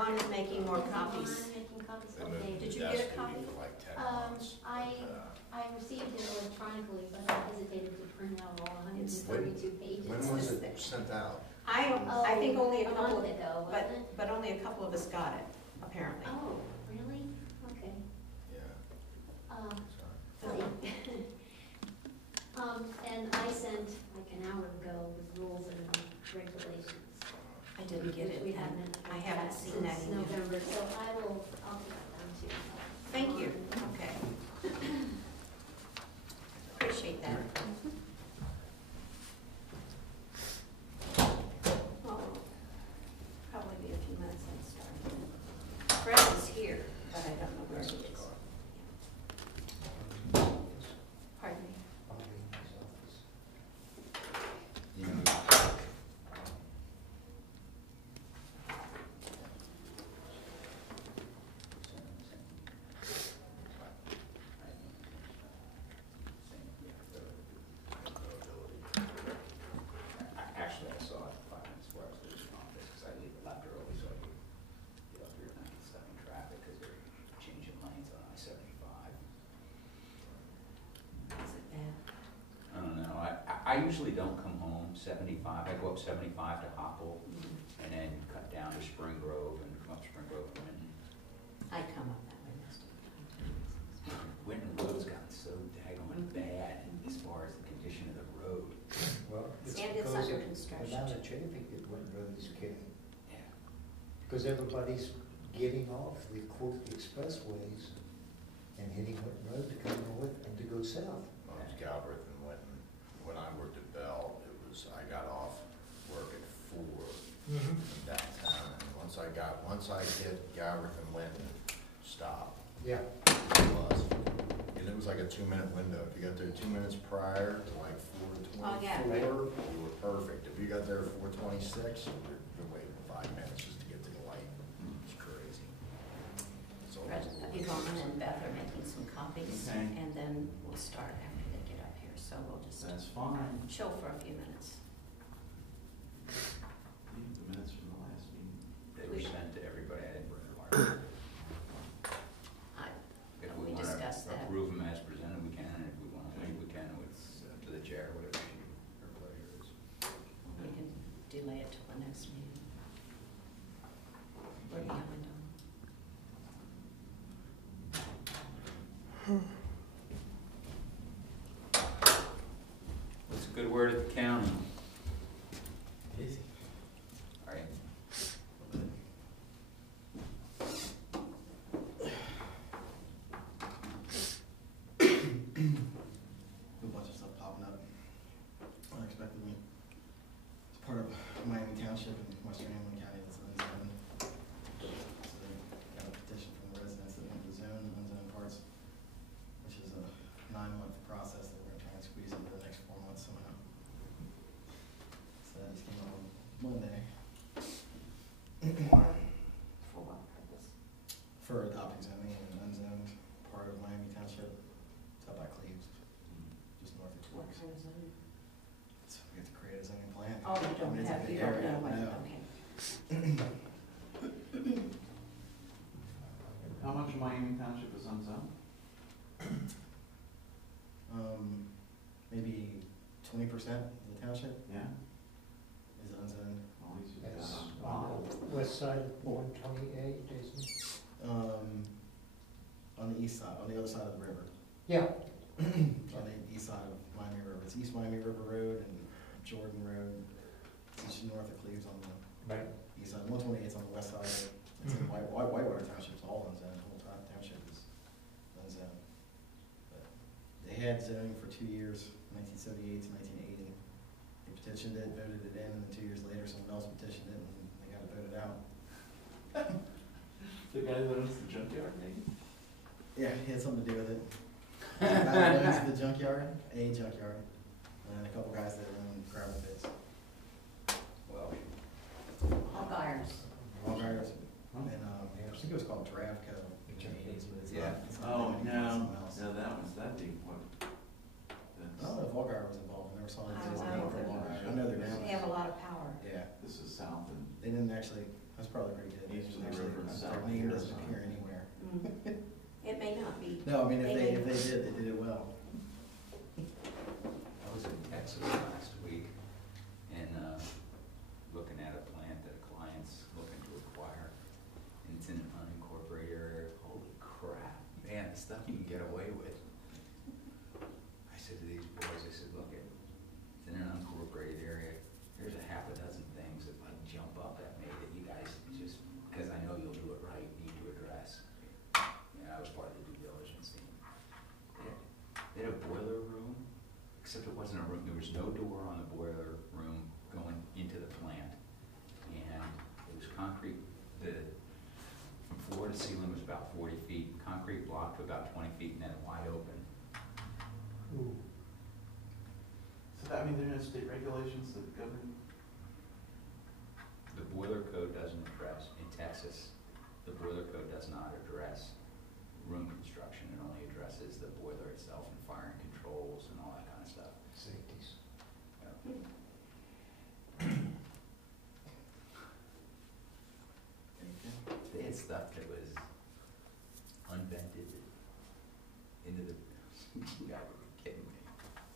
Dawn is making more copies. I'm making copies. They moved Okay. the Did you desk get a copy? meeting for like 10 months. I received it electronically, but I hesitated to print out all 132 pages. When was it sent out? I think only a couple month of, ago, wasn't it? but only a couple of us got it, apparently. Oh, really? Okay. Yeah. Sorry. And I sent like an hour ago with rules and regulations. I didn't get which it. We haven't. I haven't seen that since email. November, so I'll put that down too. Thank you. Okay. Appreciate that. Well, probably be a few minutes and start. Fred is here, but I don't know where he is. Pardon me. You know, Actually, I saw it 5 minutes before I was leaving the office, because I left early, so I could get up here and not get stuck in traffic, because they're changing lanes on I-75. Is it bad? I don't know, I usually don't come home 75, I go up 75 to Hopple, and then cut down to Spring Grove, and come up Spring Grove to Winton. I come up that way most of the time. Winton Road's gotten so daggone bad as far as the condition of the road. Well, it's And it's because under of construction. the amount of traffic that Winton Road is getting. Yeah. Because everybody's getting off the expressways and hitting Winton Road to come north and to go south. Well, it was Galbraith and Winton. When I worked at Bell, I got off work at 4 in downtown. And once I hit Galbraith and Winton, stop. Yeah. It was. And it was like a 2-minute window. If you got there 2 minutes prior to like 4:24, Oh, yeah. you were perfect. If you got there at 4:26, you're waiting 5 minutes just to get to the light. It's crazy. So Fred, Yvonne and Beth are making some copies, Okay. and then we'll start after they get up here, so we'll just That's fine. chill for a few minutes. The minutes from the last meeting. They were sent to everybody, I didn't bring them all. If we We want discussed to that. approve them as presented, we can, and if we want to wait, we can, it's up to the chair, whatever her pleasure is. We can delay it till the next meeting. Where do you have it, What's a good word at the county? Busy. All right. A bunch of stuff popping up unexpectedly. It's part of Miami Township in Western Hamlin County that's unzoned. So they got a petition from the residents that want to zone unzoned parts, which is a 9-month process that we're gonna try and squeeze into the next 4 months somehow. So that just came out on Monday. for what purpose? For adopting zoning in an unzoned part of Miami Township, it's up by Cleves, just north of What Twigs. kind of zoning? So we have to create a zoning plan. Oh, you I don't mean, it's a have, big you don't area. know what, No. okay. How much of Miami Township is unzoned? Maybe 20% of the township Yeah? is unzoned. Well, at least you've That's got on the west side of 128, Jason. On the east side, on the other side of the river. Yeah. On the east side of Miami River. It's East Miami River Road and Jordan Road. It's just north of Cleves on the Right. east side. 128 is on the west side. It's in Whitewater Township's all unzoned. The whole township is unzoned. But they had zoning for 2 years, 1978 to 1980. They petitioned it, voted it in, and then 2 years later, someone else petitioned it, and they got it voted out. The guy that owns the junkyard, maybe? Yeah, he had something to do with it. The guy that owns the junkyard, and then a couple guys that own gravel pits. Well, All buyers. All guys, Huh? and I think it was called Dravco in the 80s, but it's Yeah. not. It's not Oh, them, it's no, someone else. no, that'd be what? I don't know if Volgar was involved. I never saw I anything don't about know. Volgar. I know they're down. They have a lot of power. Yeah, Yeah, This is south and they didn't actually, that's probably pretty good. They East of didn't the actually- river and south Their name here, doesn't huh? appear anywhere. It may not be. No, I mean, if They they may- did, they did it well. I was in Texas last week and, looking at a plant that a client's looking to acquire. And it's in an unincorporated area. Holy crap, man, the stuff you can get away with. I said to these boys, I said, look, it's in an unincorporated area. There's a half a dozen things that like jump up at me that you guys just, because I know you'll do it right, need to address. Yeah, I was part of the due diligence team. They had a boiler room, except it wasn't a room, there was no door on the boiler room going into the plant. And it was concrete, from floor to ceiling was about 40 feet, concrete block to about 20 feet, and then wide open. Ooh. so that, I mean, there are state regulations that govern. The boiler code doesn't address, in Texas, the boiler code does not address room construction. It only addresses the boiler itself and fire and controls and all that kind of stuff. Safeties. They had stuff that was unvented into the, you gotta be kidding me.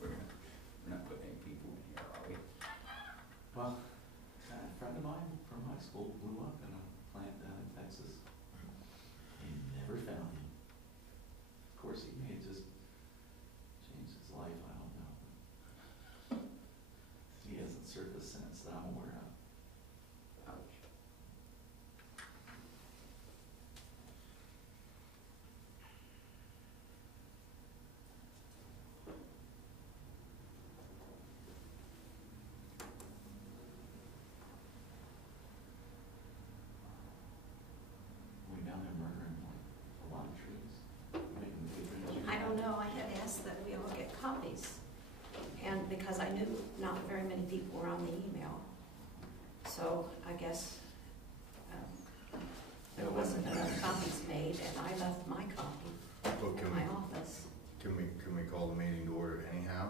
We're not putting any people in here, are we? Well, a friend of mine from high school blew up in a plant down in Texas. They never found him. Of course, he may have just changed his life, I don't know. He hasn't served a sentence that I'm aware of. Ouch. We down there murdering like a lot of trees, making the trees. I don't know, I had asked that we all get copies, and because I knew not very many people were on the email. So I guess there wasn't enough copies made, and I left my copy Well, in my office. can we call the meeting to order anyhow?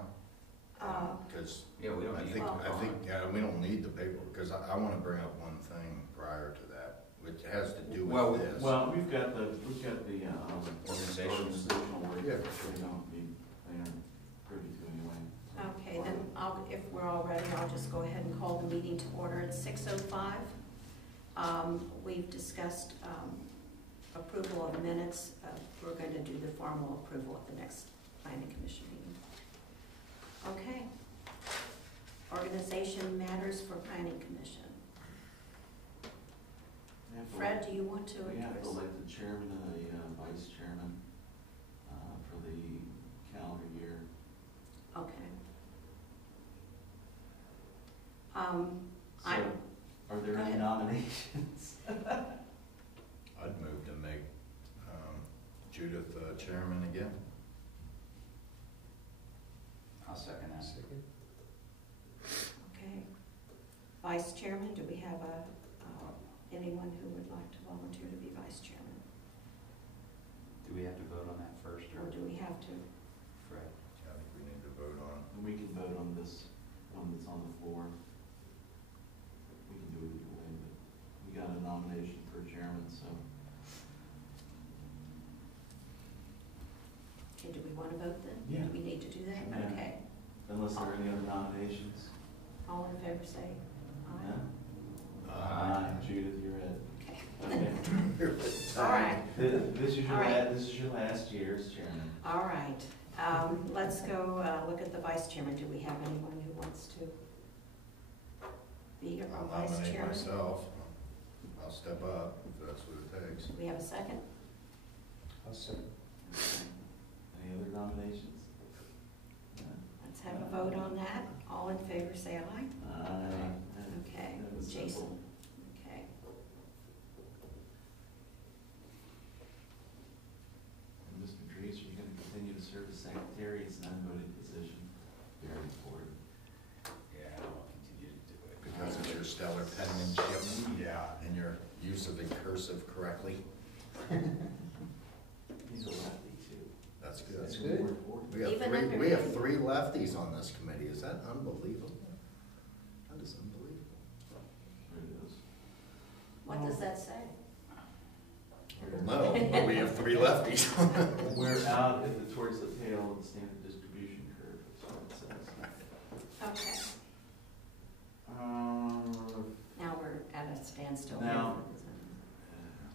Because Yeah, we don't I need. think, Well- yeah, we don't need the paper, because I wanna bring up one thing prior to that, which has to do Well, with this. Well, we've got the, Organizational. organizational work, Yeah. they don't be, they aren't privy to anyway. Okay, then if we're all ready, I'll just go ahead and call the meeting to order at 6:05. We've discussed approval of minutes. We're going to do the formal approval at the next planning commission meeting. Okay. Organization matters for planning commission. We have to Fred, elect- do you want to We have to address? elect the chairman and a vice chairman, for the calendar year. Okay. So, I'm, are there Go any ahead. nominations? I'd move to make Judith chairman again. I'll second that. okay. Vice chairman, do we have anyone who would like to volunteer to be vice chairman? Do we have to vote on that first, Or or do we have to? Fred? I think we need to vote on. We can vote on this one that's on the floor. We can do it either way, but we got a nomination for chairman, so. Okay, do we want to vote then? Yeah. Do we need to do that? Yeah. Okay. Unless there are any other nominations. All in favor say aye. Judith, you're it. Okay. Okay. All right. This is your All right. this is your last year as chairman. All right. Let's go look at the vice chairman. Do we have anyone who wants to be I'll our vice nominate chairman? myself. I'll step up if that's what it takes. Do we have a second? I'll second. Okay. Any other nominations? No? Let's have a vote on that. All in favor say aye. Aye. Okay. That was Jason? simple. Okay. And Mr. Dries, are you gonna continue to serve as secretary? It's an unvoted position. Very important. Yeah, I'll continue to do it. Because of your stellar penmanship. Yeah. And your use of the cursive correctly. He's a lefty too. That's good. That's good. More important. We have three lefties on this committee. Is that unbelievable? That is unbelievable. does that say? No, but we have 3 lefties. We're out towards the tail of the standard distribution curve, that's what it says. Okay, now we're at a standstill. Now-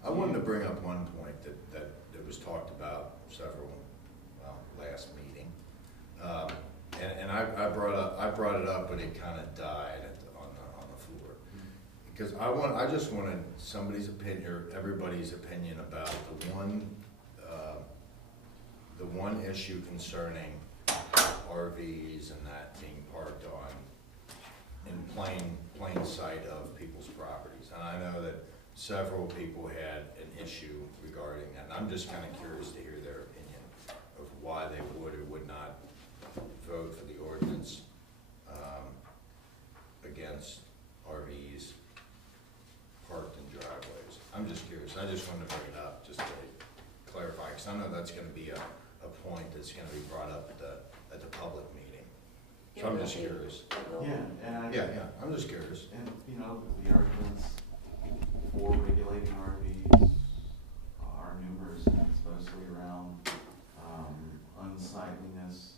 I wanted to bring up one point that was talked about last meeting. And I brought it up, but it kind of died on the floor. Because I just wanted somebody's opinion, or everybody's opinion about the one issue concerning RVs and that being parked in plain sight of people's properties. And I know that several people had an issue regarding that, and I'm just kind of curious to hear their opinion of why they would or would not vote for the ordinance against RVs parked in driveways. I'm just curious. I just wanted to bring it up just to clarify, because I know that's going to be a point that's going to be brought up at the public meeting. So I'm just curious. Yeah, I'm just curious. And, you know, the arguments for regulating RVs are numerous, and it's mostly around unsightliness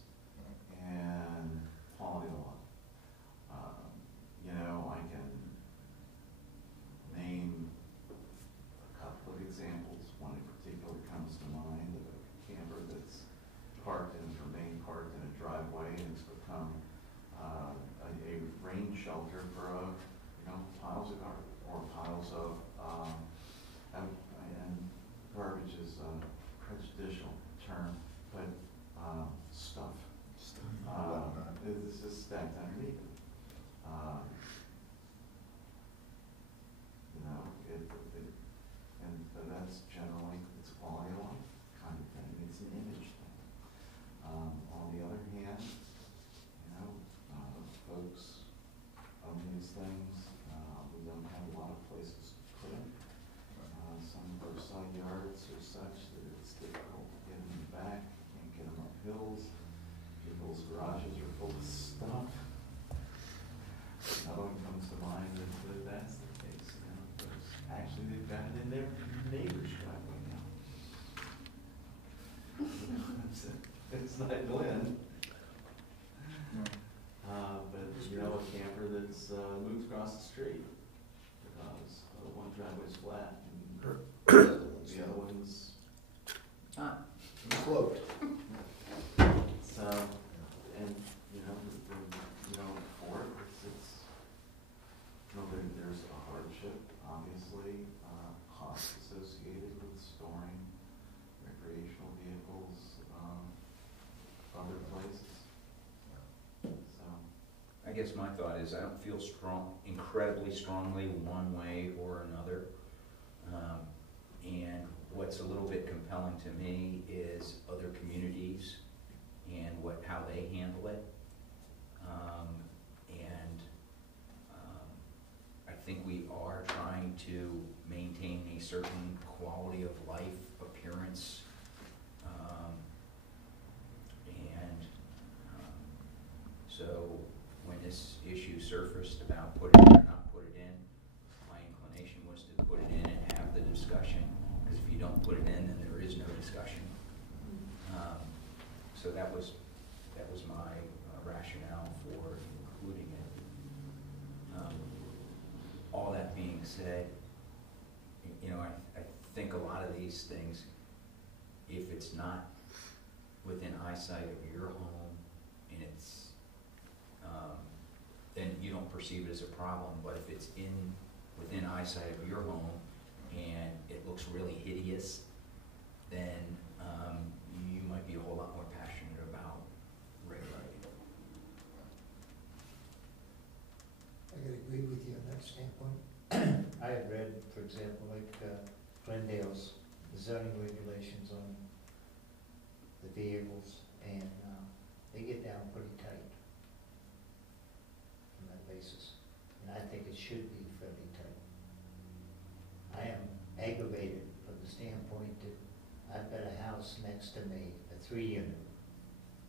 and quality of life. You know, I can name a couple of examples. One in particular comes to mind of a camper that's remained parked in a driveway, and it's become a rain shelter for piles of garbage, or piles of and garbage is a prejudicial term, but stuff. It's just stacked underneath it. You know, but that's generally, it's quality of life kind of thing. It's an image thing. On the other hand, you know, folks own these things. We don't have a lot of places to put them. Some of our side yards are such that it's difficult to get them in the back. You can't get them up hills. People's garages are full of stuff. Another one comes to mind that that's the case. You know, actually, they've got it in their neighbor's driveway now. It's not Glenn. But you know, a camper that's moves across the street because one driveway's flat and the other one's Float. so, and you know, for it, it's there's a hardship, obviously, costs associated with storing recreational vehicles other places. So, I guess my thought is I don't feel incredibly strongly one way or another. And what's a little bit compelling to me is other communities and how they handle it. I think we are trying to maintain a certain quality of life, appearance, so when this issue surfaced about put it in or not put it in, my inclination was to put it in and have the discussion, because if you don't put it in, then there is no discussion. So that was my rationale for including it. All that being said, you know, I think a lot of these things, if it's not within eyesight of your home and it's then you don't perceive it as a problem. But if it's within eyesight of your home and it looks really hideous, then you might be a whole lot more passionate about regulating. I could agree with you on that standpoint. I had read, for example, like Glendale's zoning regulations on the vehicles, and they get down pretty tight on that basis. And I think it should be fairly tight. I am aggravated from the standpoint that I've got a house next to me, a 3-unit,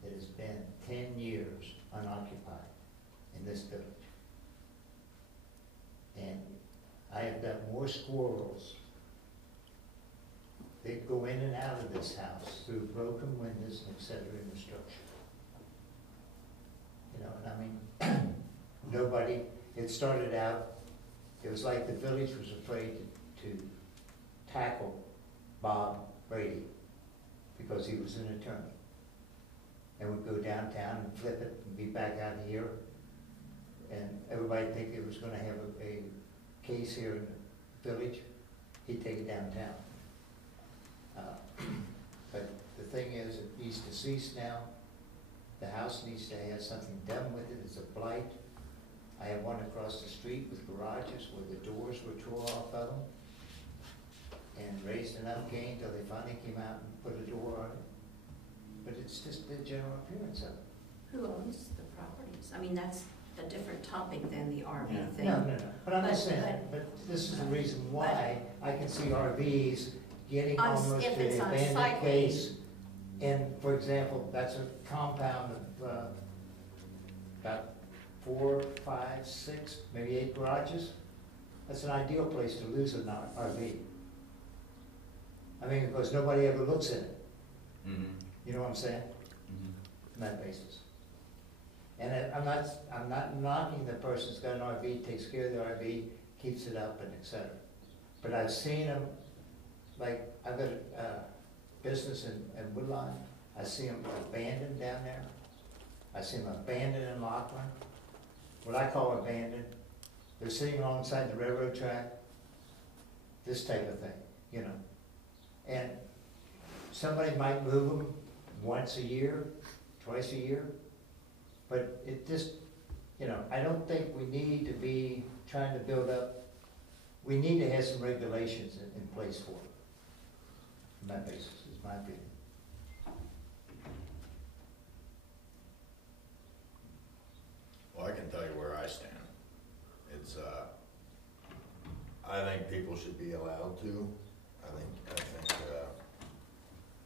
that has been 10 years unoccupied in this village. And I have got more more squirrels. They go in and out of this house through broken windows and et cetera in the structure. You know, and I mean, nobody, it started out, it was like the village was afraid to tackle Bob Brady because he was an attorney. And would go downtown and flip it and be back out here. And everybody think it was gonna have a case here in the village, he'd take it downtown. But the thing is, it needs to cease now. The house needs to have something done with it, it's a blight. I have one across the street with garages where the doors were tore off of them and raised enough gain till they finally came out and put a door on it. But it's just the general appearance of it. Who owns the properties? I mean, that's a different topic than the RV Yeah. thing. No, but I'm just But- saying, but this is the reason why I can see RVs getting On- almost if to it's the on abandoned cycling. case. And, for example, that's a compound of, about 4, 5, 6, maybe 8 garages. That's an ideal place to lose an RV. I mean, because nobody ever looks in it, Mm-hmm. you know what I'm saying? Mm-hmm. On that basis. And I'm not knocking the person who's got an RV, takes care of the RV, keeps it up and et cetera. But I've seen them, like, I've got a business in Woodlawn, I see them abandoned down there. I see them abandoned in Lockland. What I call abandoned, they're sitting alongside the railroad track, this type of thing, you know. And somebody might move them once a year, twice a year, but it just, you know, I don't think we need to be trying to build up, we need to have some regulations in place for it. On that basis, is my opinion. Well, I can tell you where I stand. It's, I think people should be allowed to.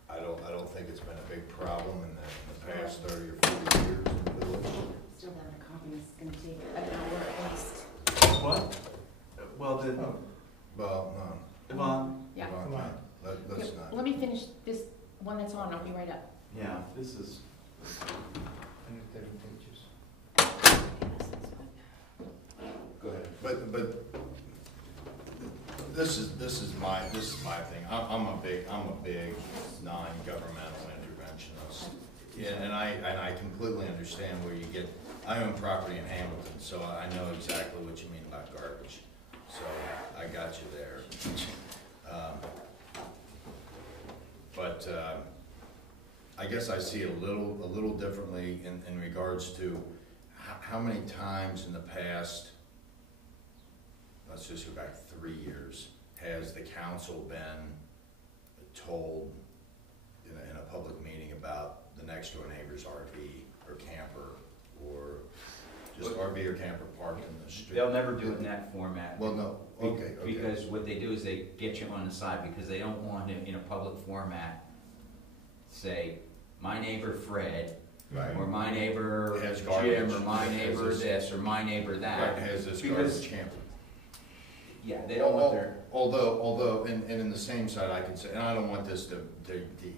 I don't think it's been a big problem in the past 30 or 40 years in the village. Still having a copy, it's gonna take an hour at least. What? Well, the, Oh, Well, no. well, Yeah. Come on. Let's Here, not. let me finish this one that's on, I'll be right up. yeah, this is, 130 pages. Go ahead. But this is my thing. I'm a big non-governmental interventionist. Yeah, and I completely understand where you get, I own property in Hamilton, so I know exactly what you mean about garbage. So I got you there. But I guess I see it a little differently in regards to how many times in the past, let's just go back 3 years, has the council been told in a public meeting about the next door neighbor's RV or camper, or just RV or camper parked in the street? They'll never do it in that format. Well, no, okay. Because what they do is they get you on the side, because they don't want to, in a public format, say, my neighbor Fred, Right. or my neighbor Has Jim, garbage. or my Has neighbor this- this, or my neighbor that. Right, has this Because- garbage camper. Yeah, they don't want their, Although, and in the same side, I can say, and I don't want this to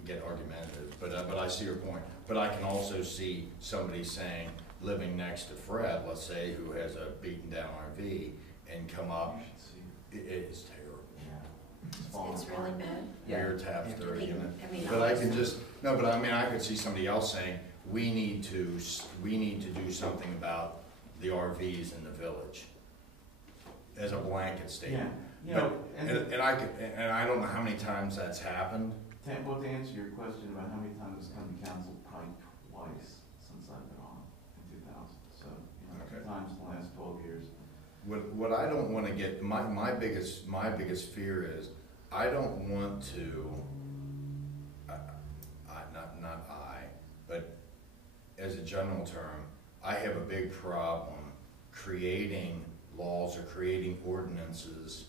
get argumentative, but I see your point. But I can also see somebody saying, living next to Fred, let's say, who has a beaten down RV, and come up, you should see, it is terrible. it's falling It's apart. really bad. yeah. Rear taps I dirty, mean, but I can just, no, but I mean, I could see somebody else saying, we need to do something about the RVs in the village as a blanket Yeah, statement. you know, And I don't know how many times that's happened. well, to answer your question about how many times it's come to council, probably twice since I've been on in 2000. So, you know, Okay. 2 times in the last 12 years. What I don't want to get, my biggest fear is, I don't want to, not I, but as a general term, I have a big problem creating laws or creating ordinances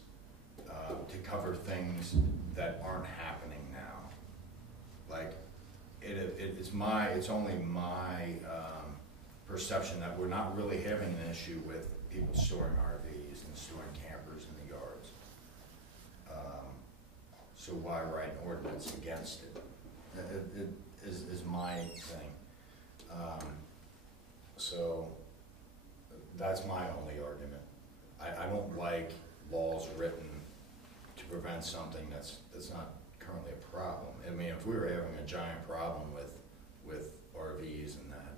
to cover things that aren't happening now. Like, it's only my perception that we're not really having an issue with people storing RVs and storing campers in the yards. so why write an ordinance against it? It is my thing. So that's my only argument. I don't like laws written to prevent something that's not currently a problem. I mean, if we were having a giant problem with RVs and that,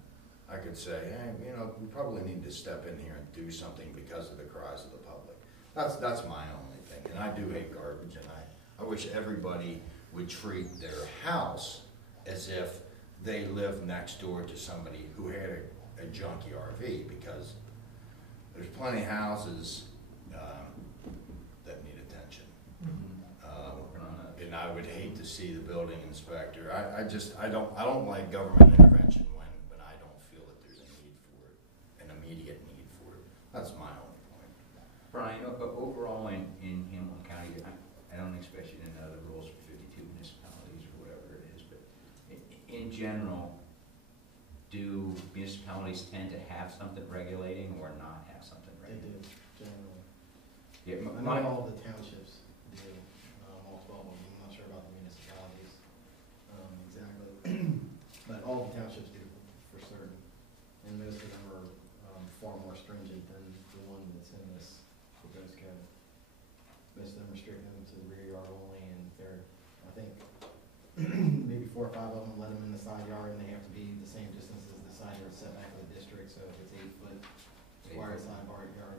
I could say, hey, you know, we probably need to step in here and do something because of the cries of the public. That's my only thing. And I do hate garbage, and I wish everybody would treat their house as if they live next door to somebody who had a junky RV, because there's plenty of houses that need attention. And I would hate to see the building inspector. I don't like government intervention when I don't feel that there's a need for it, an immediate need for it. That's my only point. Brian, overall in Hamilton County, I don't expect you to know the rules for 52 municipalities or whatever it is, but in general, do municipalities tend to have something regulating or not have something They regulating? do, generally. Yeah, Not all the townships do, all 12 of them, I'm not sure about the municipalities, exactly. But all the townships do, for certain, and most of them are, far more stringent than the one that's in this proposed code. Most of them restrict them to the rear yard only, and they're, I think, maybe 4 or 5 of them let them in the side yard, and they have to be the same distance as the side yard setback of the district, so if it's 8 foot required side yard, your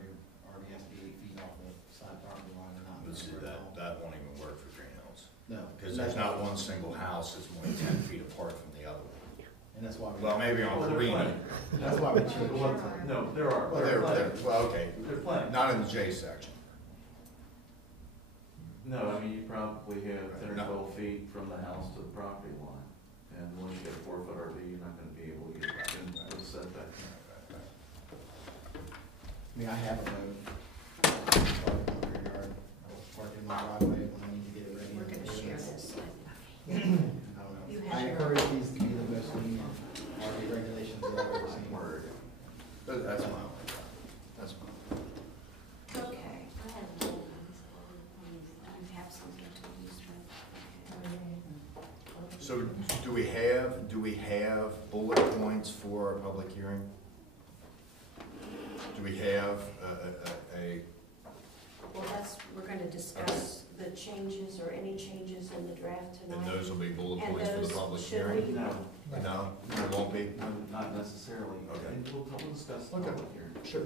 RV has to be 8 feet off the side property line, or not. But see, that won't even work for Greenhills. No. Because there's not one single house that's more than 10 feet apart from the other one. And that's why we. Well, maybe on Well, they're Karina. plenty. That's why we changed. No, there are. Well, there are plenty. well, okay, They're plenty. not in the J section. No, I mean, you probably have 10 or No. 12 feet from the house to the property line. And once you get a 4-foot RV, you're not gonna be able to get back in those setbacks. I mean, I have a boat, parked in my rear yard, parked in my driveway when I need to get it ready. We're gonna share this. I don't know. You I have your- encourage these to be the most lenient RV regulations that I've ever seen. Word. That's my only, that's my. Okay, I have a whole you have something to use with. So do we have bullet points for a public hearing? Do we have a Well, we're gonna discuss the changes or any changes in the draft tonight. and those will be bullet And points for those, the public should hearing? we- No, No, it won't be? no, not necessarily. Okay. And we'll discuss the Okay. public here. Sure.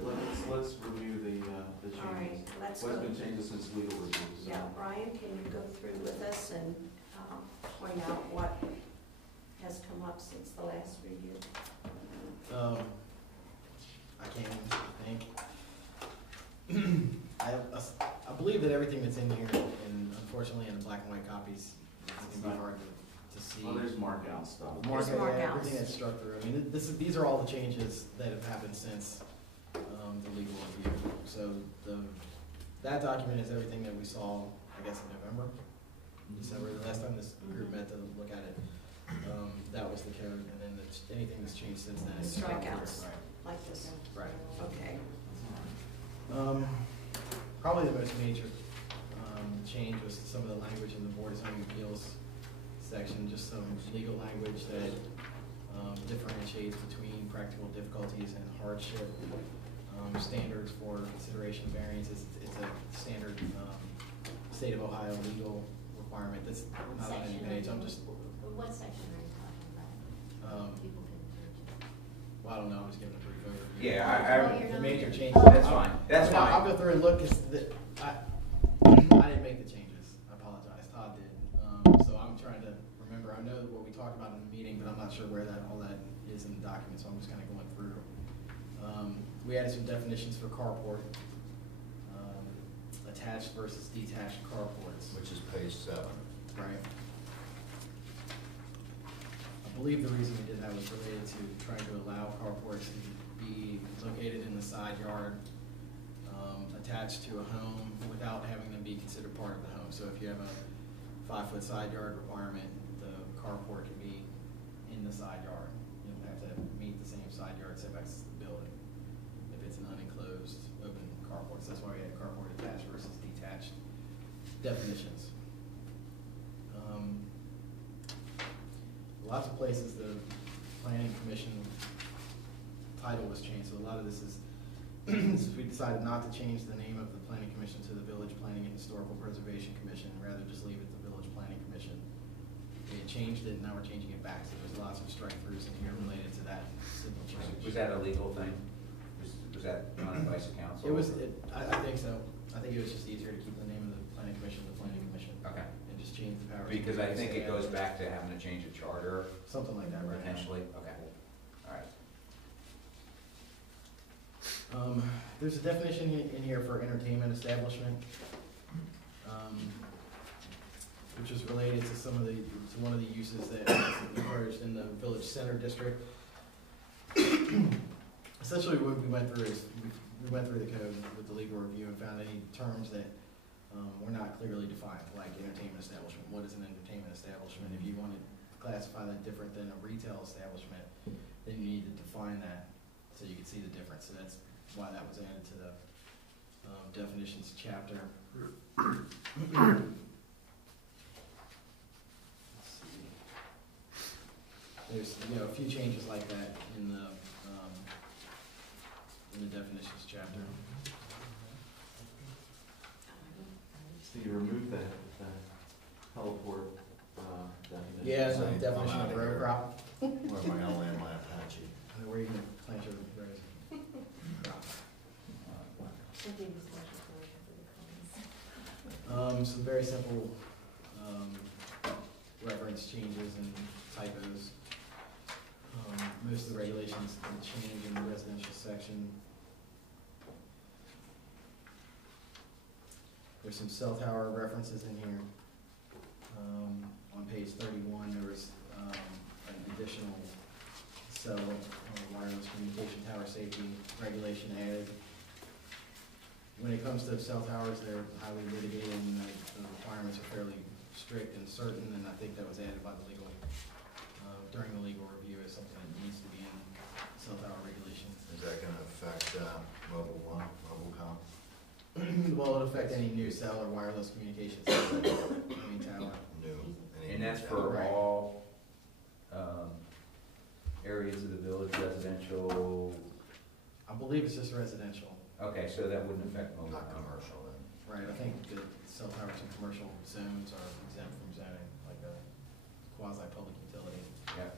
Let's review the changes. All right, let's What's go. been changes since legal review, so. Yeah, Brian, can you go through with us and point out what has come up since the last review? I can, I think. I believe that everything that's in here, and unfortunately in the black and white copies, it's gonna be hard to see. Well, there's mark-out stuff. There's markouts. Everything that's struck through. I mean, these are all the changes that have happened since the legal review. So that document is everything that we saw, I guess, in November, December, the last time this group met to look at it. That was the code, and then anything that's changed since then. is struck through. Strikeouts. Like this? Right. Okay. Probably the most major change was some of the language in the Board of Zoning Appeals section, just some legal language that differentiates between practical difficulties and hardship, standards for consideration of variances. It's a standard state of Ohio legal requirement that's not on any page. I'm just, What section are you talking about? People can search well, I don't know, I'm just giving a brief overview. Yeah, The major changes. That's fine, that's fine. I'll go through and look, because I didn't make the changes, I apologize, Todd did. So I'm trying to remember, I know what we talked about in the meeting, but I'm not sure where all that is in the document, so I'm just kind of going through. We added some definitions for carport, attached versus detached carports. Which is page 7. Right. I believe the reason we did that was related to trying to allow carports to be located in the side yard, attached to a home without having them be considered part of the home. So if you have a 5-foot side yard requirement, the carport can be in the side yard. You don't have to meet the same side yard setbacks as the building if it's an unenclosed, open carport. So that's why we had carport attached versus detached definitions. lots of places the planning commission title was changed, so a lot of this is, we decided not to change the name of the planning commission to the Village Planning and Historical Preservation Commission, rather just leave it the Village Planning Commission. We had changed it, now we're changing it back, so there's lots of strike-throughs in here related to that simple change. Was that a legal thing? Was that on advice of council? It was, I think so. I think it was just easier to keep the name of the planning commission, Okay. and just change the powers. Because I think it goes back to having to change the charter Something like that, right? potentially. Okay. All right. There's a definition in here for entertainment establishment, which is related to one of the uses that is encouraged in the village center district. Essentially, what we went through is, we went through the code with the legal review and found any terms that were not clearly defined, like entertainment establishment. What is an entertainment establishment? If you want to classify that different than a retail establishment, then you need to define that so you can see the difference. So that's why that was added to the definitions chapter. Let's see. There's, a few changes like that in the definitions chapter. So you removed the heliport, definition? Yeah, the definition of row crop. Where am I gonna land my Apache? And where are you gonna plant your rose? Should be the special version for the comments. Some very simple, reference changes and typos. Most of the regulations can change in the residential section. There's some cell tower references in here. On page 31, there was, an additional cell wireless communication tower safety regulation added. When it comes to cell towers, they're highly litigated and the requirements are fairly strict and certain, and I think that was added by the legal, during the legal review as something that needs to be in cell tower regulations. Is that gonna affect, mobile com? Well, it'll affect any new cell or wireless communications, any tower. New. any And that's new for tower? all areas of the village, residential. I believe it's just residential. Okay, so that wouldn't affect mobile. Not commercial then. Right, I think the cell towers in commercial zones are exempt from zoning, like a quasi-public utility. Yeah.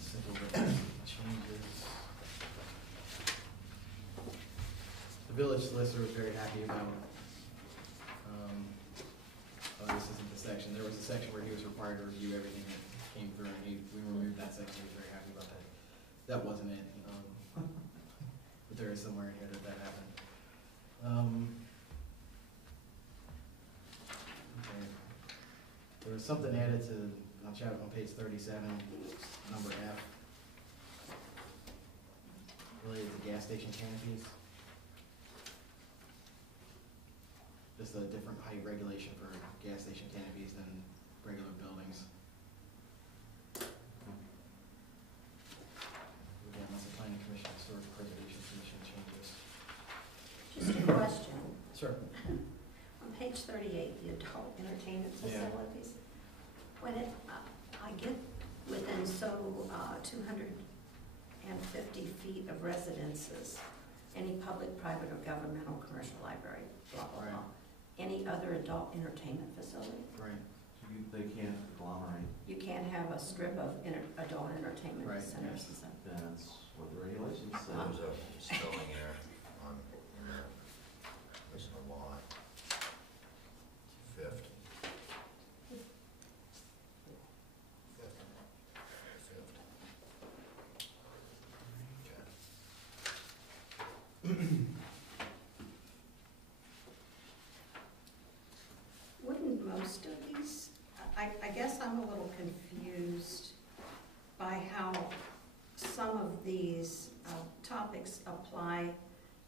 Simple changes. The village solicitor was very happy about, this isn't the section, there was a section where he was required to review everything that came through, and we removed that section, he was very happy about that. That wasn't it, but there is somewhere in here that happened. Okay. There was something added to, on page 37, number F, related to gas station canopies. Just a different height regulation for gas station canopies than regular buildings. Again, that's a planning commission, historic preservation commission changes. Just a question. Sure. On page 38, the adult entertainment Yeah. facilities, when I get within 250 feet of residences, any public, private, or governmental, commercial library, blah, blah, Right. blah. Any other adult entertainment facility? Right. They can't agglomerate, You can't have a strip of adult entertainment Right, centers yes. and stuff. that's what the regulations say. There's a spelling error on, there's a lot. Fifth. Wouldn't most of these, I guess I'm a little confused by how some of these topics apply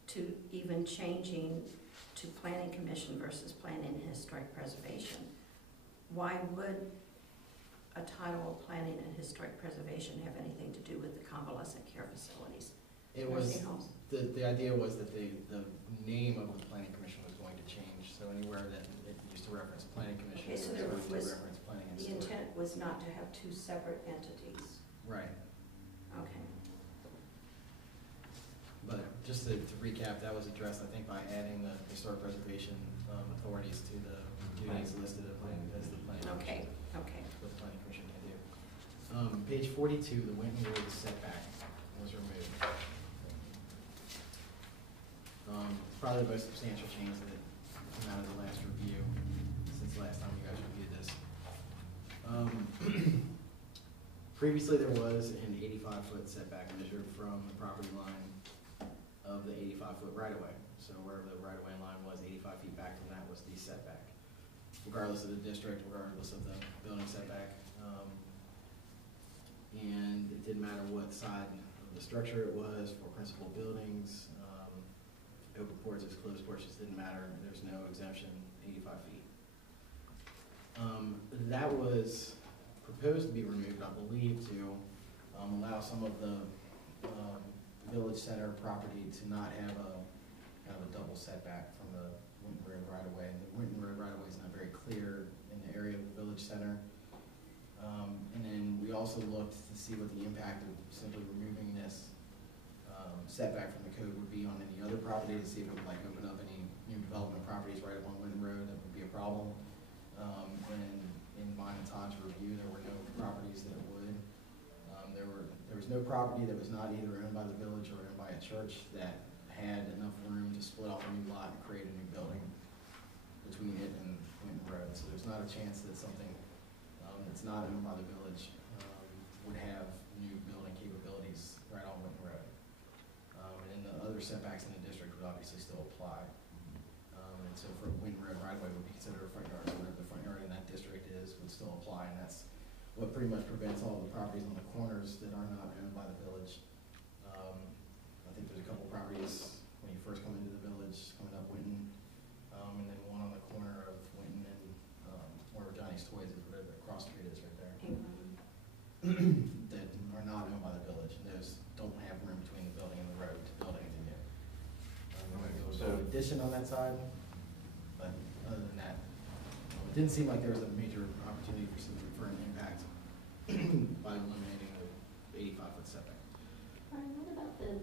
to even changing to planning commission versus planning and historic preservation. Why would a title of planning and historic preservation have anything to do with the convalescent care facilities? It was, Nursing homes? the idea was that the name of the planning commission was going to change, so So anywhere that it used to reference planning commission, Okay, so it's there going to was- reference planning and The historic. intent was not to have two separate entities. Right. Okay. But just to recap, that was addressed, I think, by adding the historic preservation authorities to the duties listed as the planning commission. Okay, okay. What the planning commission can do. Page 42, the Winton Road setback was removed. Probably the most substantial change that came out of the last review, since last time you guys reviewed this. Previously, there was an 85-foot setback measured from the property line of the 85-foot right-of-way. So wherever the right-of-way line was, 85 feet back from that was the setback, regardless of the district, regardless of the building setback. And it didn't matter what side of the structure it was for principal buildings, open porches, closed porches, didn't matter. There's no exemption, 85 feet. That was proposed to be removed, I believe, to allow some of the village center property to not have a kind of a double setback from the Winton Road right-of-way. And the Winton Road right-of-way is not very clear in the area of the village center. And then we also looked to see what the impact of simply removing this setback from the code would be on any other property, to see if it would like open up any new development properties right along Winton Road that would be a problem. And in mine and Todd's review, there were no properties that would. There was no property that was not either owned by the village or owned by a church that had enough room to split off a new lot and create a new building between it and Winton Road. So there's not a chance that something that's not owned by the village would have new building capabilities right on Winton Road. And the other setbacks in the district would obviously still apply. And so for Winton Road right-of-way would be considered a front yard, so whatever the front yard in that district is would still apply, and that's what pretty much prevents all the properties on the corners that are not owned by the village. I think there's a couple properties when you first come into the village, coming up Winton, and then one on the corner of Winton and where Johnny's Toys is, whatever the cross street is right there, that are not owned by the village, and those don't have room between the building and the road to build anything new. There was an addition on that side, but other than that, it didn't seem like there was a major opportunity for an impact by eliminating the 85-foot setback. Brian, what about the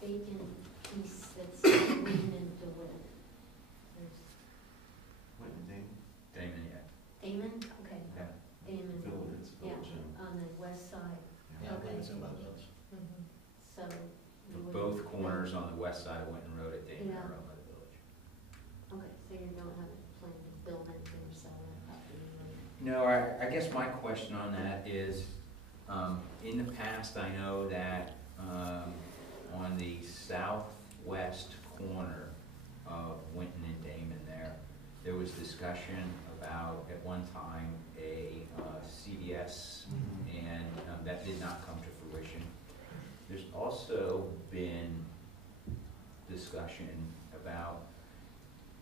vacant piece that's Wayne and DeWitt? There's Winton Dane, Damon, yeah. Damon? Okay. Yeah. Damon. Village, Yeah, Village, on the west side. Yeah, Okay. it's owned by the village. So. you wouldn't- Both corners on the west side of Winton Road at Damon Yeah. are owned by the village. Okay, so you don't have a plan to build anything or sell that property, right? No, I guess my question on that is, in the past, I know that on the southwest corner of Winton and Damon there was discussion about, at one time, a CVS, and that did not come to fruition. There's also been discussion about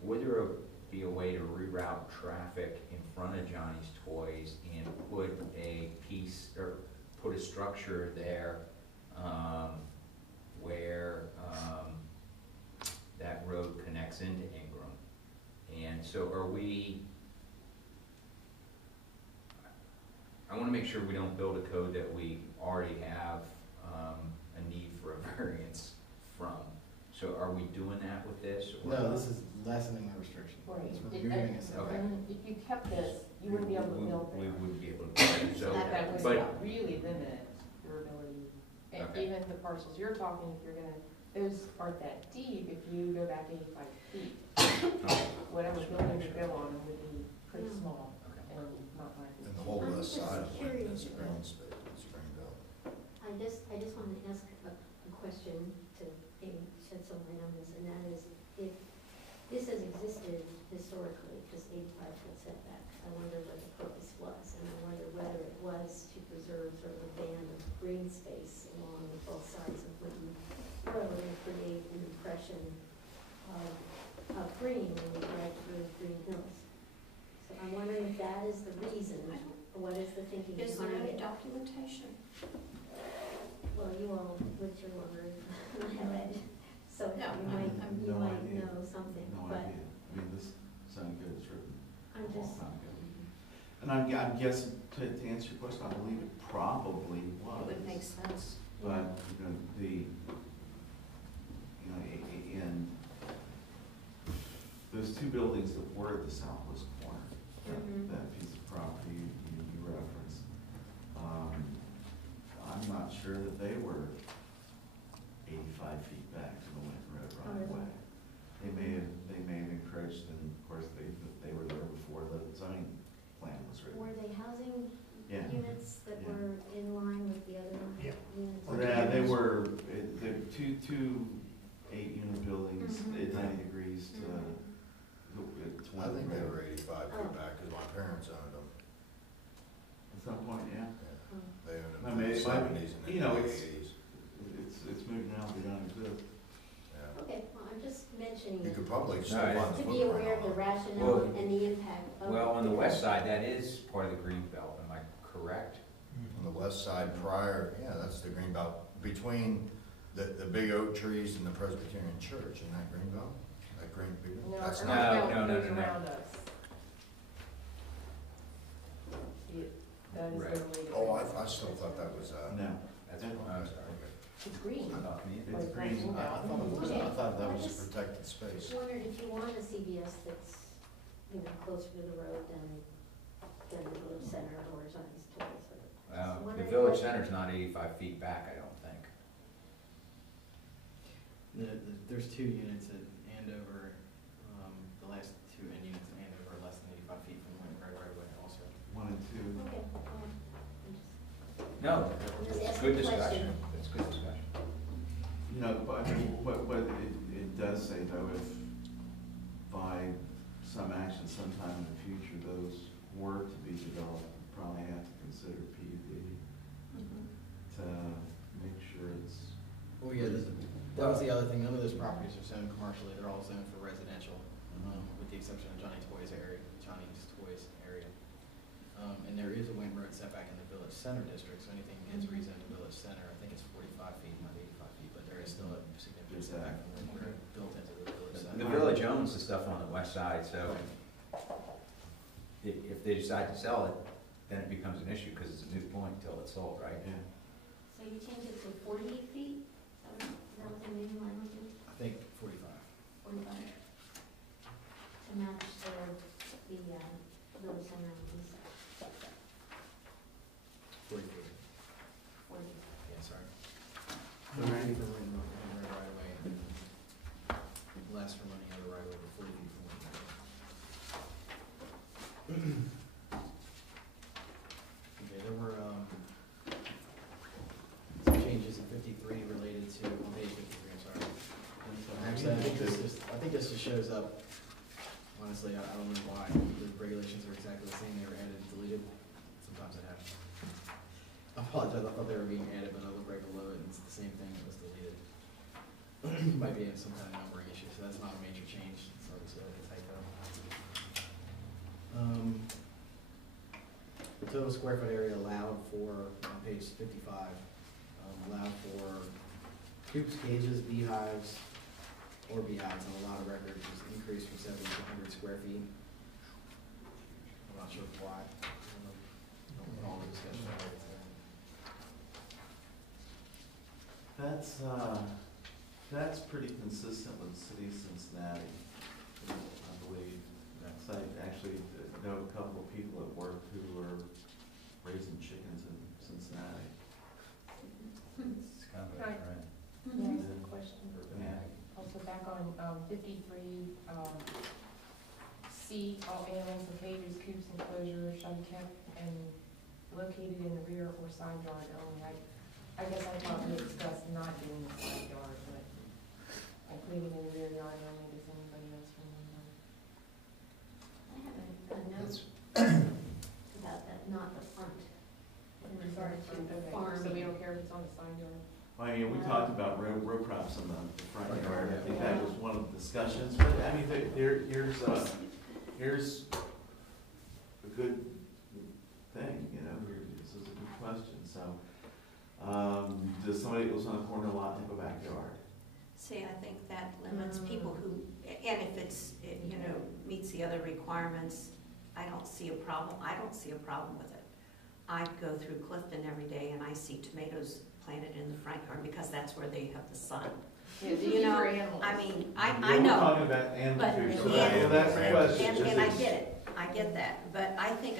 would there be a way to reroute traffic in front of Johnny's Toys and put a piece, or put a structure there where that road connects into Ingram. And so I want to make sure we don't build a code that we already have a need for a variance from. So are we doing that with this? Or No, this is lessening the restriction. Right. It's It- removing a setback. Okay. If you kept this, you wouldn't be able to build We there. wouldn't be able to build it. So, That would but, really limit your ability. And Okay. even the parcels you're talking, if you're gonna, those aren't that deep, if you go back 85 feet, whatever building you build on them would be pretty Yeah. small okay. and not like. And the whole I'm west just side of Winton is curious Springville. I just wanted to ask a question to maybe shed some light on this, and that is, if this has existed historically, this 85-foot setback, I wonder what the purpose was, and I wonder whether it was to preserve sort of a band of green space along both sides of Winton Road and create an impression of green when you drive through Greenhills. So I'm wondering if that is the reason, or what is the thinking Is there behind any it? documentation? Well, you all, with your word, read So No, you might, you No might idea. know something, No but idea. I mean, this zoning code is written I'm a long just, time ago. And I'm guessing, to answer your question, I believe it probably was. It would make sense. But, you know, in those two buildings that were at the southwest corner, Mhm. that piece of property you referenced, I'm not sure that they were 85 feet back to the Winton Road Oh, right really? away. They may have encroached, and of course, they were there before the zoning plan was written. were they housing Yeah. units that Yeah. were in line with the other Yeah. units? Yeah, they were, they're two 8-unit buildings Mhm. at 90 degrees to, Mhm. it's I one. think they were 85 Oh. feet back, because my parents owned them. At some point, yeah. Yeah. Oh. They owned I them mean, in the it might- 70s and you then know, the it's- 80s. It's moving now, they don't exist. Yeah. Okay, well, I'm just mentioning You it could probably still No, find the to be footprint aware of the on them. rationale Well, and the impact of. Well, on the west side, that is part of the green belt, am I correct? On the west side prior, yeah, that's the green belt, between the big oak trees and the Presbyterian church, isn't that green belt? That green, big, No, that's our not, No, belt no, no, goes no, no. around us. That is Right. literally. oh, I still thought that was, No, That's, Yeah. I'm sorry. It's green. I'm talking to you. it's green. I thought it was, I thought that I was just- a protected space. Just wondered if you want a CVS that's, you know, closer to the road than the village center or Johnny's Toys or. Well, the wondering village what- center's not 85 feet back, I don't think. There's 2 units at Andover, the last 2 end units at Andover are less than 85 feet from the Winton Road right away also. 1 and 2. Okay, well, I'm just. No, I'm just it's asking good a discussion, question. it's good discussion. You know, but I mean, what it does say though, if by some action sometime in the future, those were to be developed, we'd probably have to consider PUD to make sure it's. Well, yeah, that was the other thing, none of those properties are zoned commercially, they're all zoned for residential, with the exception of Johnny's Toys area. And there is a Winton Road setback in the village center district, so anything that gets rezoned to village center, I think it's 45 feet, not 85 feet, but there is still a significant setback from Winton Road built into the village center. The village owns the stuff on the west side, so if they decide to sell it, then it becomes an issue, because it's a moot point until it's sold, right? Yeah, So you changed it to 48 feet? Is that what the new language is? I think 45. 45? To match the village center on the east side. 40 feet. 40. Yeah, sorry. 30 for Winton Road right away, and less from any other right away, but 40 feet from Winton Road. Okay, there were, some changes in 53 related to, on page 53, I'm sorry. Actually, I think this just shows up, honestly, I don't know why, the regulations are exactly the same, they were added and deleted, sometimes it happens. I apologize, I thought they were being added, but I look right below it, and it's the same thing that was deleted. Might be some kind of numbering issue, so that's not a major change, it's obviously like a typo. The total square foot area allowed for, on page 55, allowed for coops, cages, beehives, or beehives on a lot of records was increased from 70 to 100 square feet. I'm not sure why. All the discussion related to that. that's pretty consistent with the city of Cincinnati, I believe. So I actually know a couple of people at work who are raising chickens in Cincinnati. It's kind of a Right. trend. Yes, question. Yeah. Also back on 53, C, all animals in cages, coops, enclosures shall be kept and located in the rear or side yard only. I guess I thought we discussed not doing the side yard, but like leaving in the rear yard only. Does anybody else remember? I have a note about that, not the front. In Sorry, regard to okay, farming. so we don't care if it's on the side yard? I mean, we talked about row crops in the front yard, I think that was one of the discussions, but I mean, here's a good thing, you know, this is a good question, so. Does somebody that lives on a corner lot have a backyard? See, I think that limits people who, and if you know, meets the other requirements, I don't see a problem with it. I go through Clifton every day and I see tomatoes planted in the front yard because that's where they have the sun. Yeah, these You are know, for animals. I mean, I We're know, talking about animal but, food, so and, that's the question. and I get it, I get that, but I think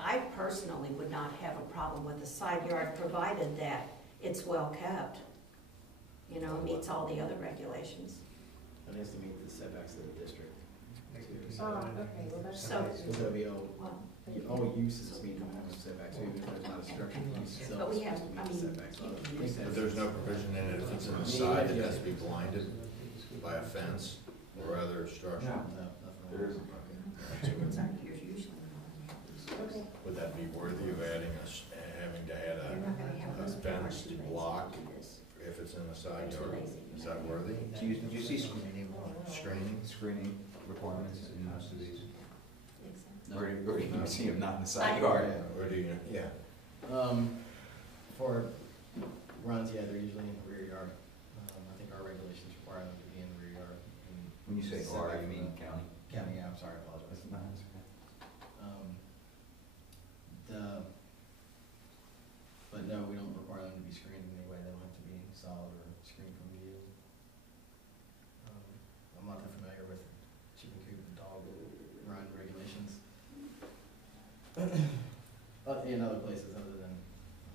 I personally would not have a problem with a side yard, provided that it's well kept, you know, meets all the other regulations. It has to meet the setbacks of the district. Okay, well, that's. So- So that'll be all, Well, all uses meet the minimum setbacks, so even if there's not a structure, the use itself But we is have- supposed to I meet the mean, setbacks. So I you- think But that's- there's no provision in it if it's in the side, it has to be blinded by a fence or other structure? No. No, nothing. There isn't. chickens aren't here usually. Okay. Would that be worthy of adding having to add You're not gonna have a those people are fence too lazy block to do this. if it's in the side They're too yard? lazy. Is that worthy? Do you see Screening? screening requirements in most of these? Exactly. Or do you see them not in the side yard? Or do you, yeah. For runs, yeah, they're usually in the rear yard. I think our regulations require them to be in the rear yard. When you say R, you mean county? County, yeah, I'm sorry, I apologize. That's nice. But no, we don't require them to be screened in any way, they don't have to be solid or screened from view. I'm not that familiar with chicken coop and dog run regulations. In other places other than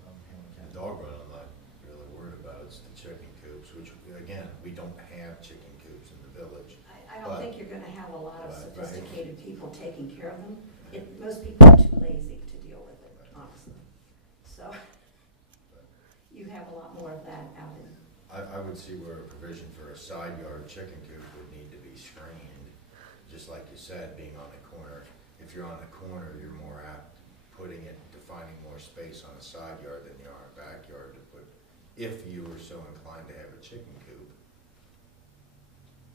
Hamlin The County. dog run, I'm not really worried about, it's the chicken coops, which, again, we don't have chicken coops in the village. I don't But- think you're gonna have a lot of Right. sophisticated people taking care of them. Most people are too lazy to deal with it, honestly. So, you have a lot more of that out in. I would see where a provision for a side yard chicken coop would need to be screened, just like you said, being on the corner. If you're on the corner, you're more apt defining more space on a side yard than you are a backyard to put, if you were so inclined to have a chicken coop,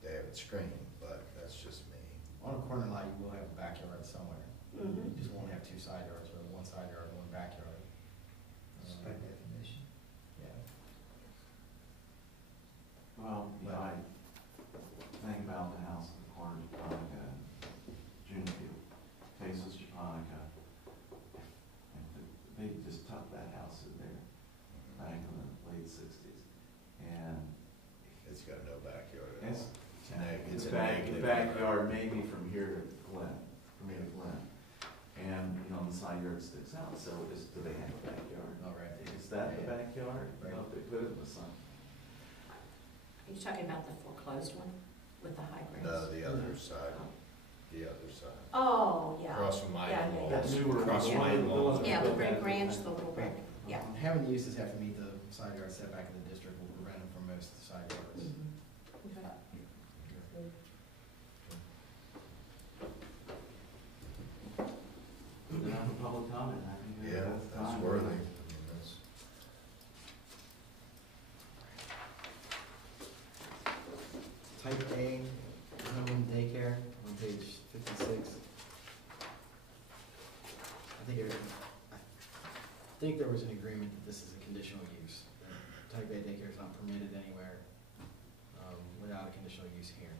to have it screened, but that's just me. On a corner lot, you will have a backyard somewhere. Mm-hmm. You just won't have two side yards, or one side yard and one backyard. It's by definition. Yeah. Well, you know, I think about the house in the corner of Japonica, Junior Field, faces Japonica. And they just tucked that house in there back in the late '60s. And It's got no backyard at it's, all. It's the a negative. backyard maybe from here to Glen, from here to Glen. And, you know, the side yard sticks out, so do they have a backyard? All right. Is that the Yeah. backyard? Right. No, they put it in the sun. Are you talking about the foreclosed one with the high grades? No, the other side, the other side. Oh, yeah. Across from my Yeah, yeah, in-laws. That newer Across one. from my in-laws. Yeah, the Brick Ranch, the little brick, yeah. Having the uses have to meet the side yard setback of the district will prevent them from most side yards. Mhm. Then have a public comment, I think Yeah, that's that's time. worthy. I mean, that's, Type A, home daycare, on page 56. I think there was an agreement that this is a conditional use. That type A daycare is not permitted anywhere without a conditional use here.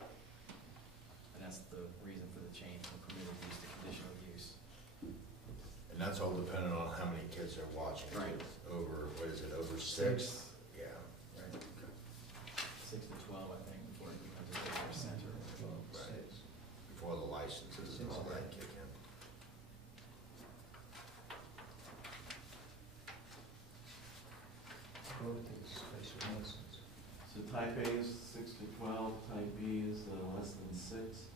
And that's the reason for the change from permitted use to conditional use. and that's all dependent on how many kids are watching. Right. Over, what is it, over six? Yeah. Right. 6 to 12, I think, before it becomes a daycare center. Right. Before the licenses and all that kick in. Go with the special license. So type A is 6 to 12, type B is less than 6,